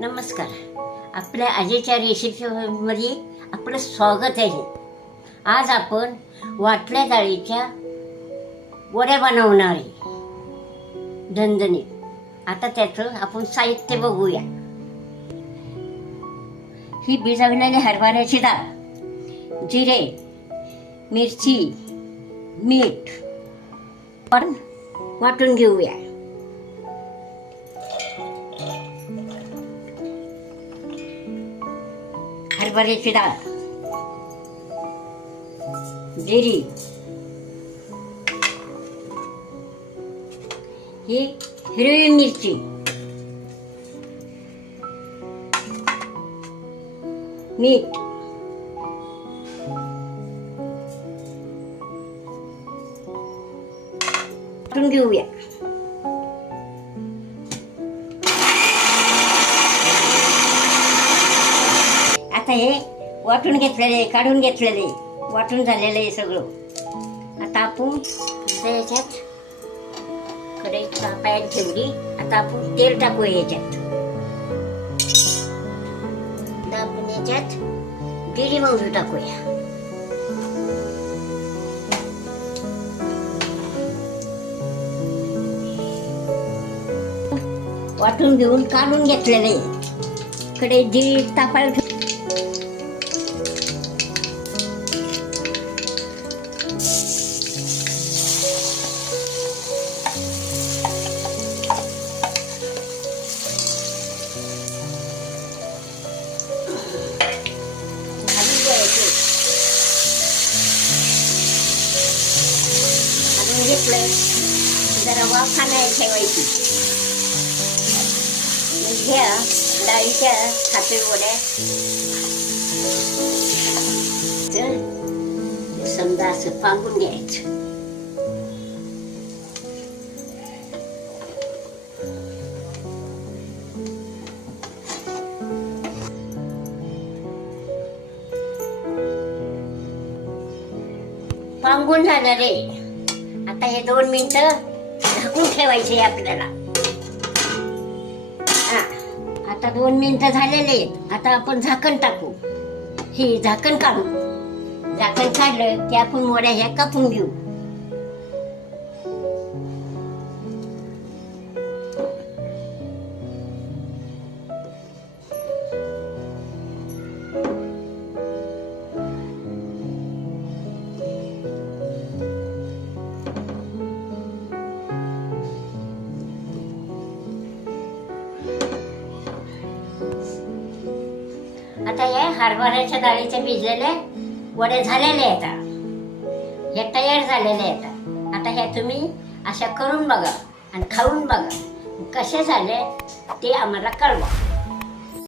नमस्कार. आपल्या आजीच्या रेसिपीमध्ये आपलं स्वागत आहे. आज आपण वाटल्या डाळीच्या वड्या बनवणार आहे. आता त्याचं आपण साहित्य बघूया. ही भिजवलेली हरभऱ्याची डाळ जिरे मिरची मीठ पण वाटून घेऊया. हरभऱ्याची डाळ. जिरी. ही हिरवी मिरची. मीठ. घेऊया. आता हे वाटून घेतलेले काढून घेतलेले वाटून झालेलं आहे सगळं. आता आपण याच्यात कडे पायात ठेवली. आता आपण तेल टाकू याच्यात. आपण याच्यात जिरी मोहरी टाकूया. वाटून घेऊन काढून घेतलेले कडे जी तापायला घालून घेतलं जरा वाफा नाही ठेवायची मग घ्या डाळीच्या खापे वड्या तर समजा असं पांगून घ्यायचं पांगून झालं रे आता हे दोन मिनिटं झाकून ठेवायचे आपल्याला. हा, आता दोन मिनिटं झालेले आहेत. आता आपण झाकण टाकू. हे झाकण काढू. झाकण काढलं की आपण मोड्या ह्या कापून घेऊ. आता हे हरभऱ्याच्या डाळीचे भिजलेले वडे झालेले आहेत. हे तयार झालेले आहेत. आता हे तुम्ही अशा करून बघा आणि खाऊन बघा. कसे झाले ते आम्हाला कळवा.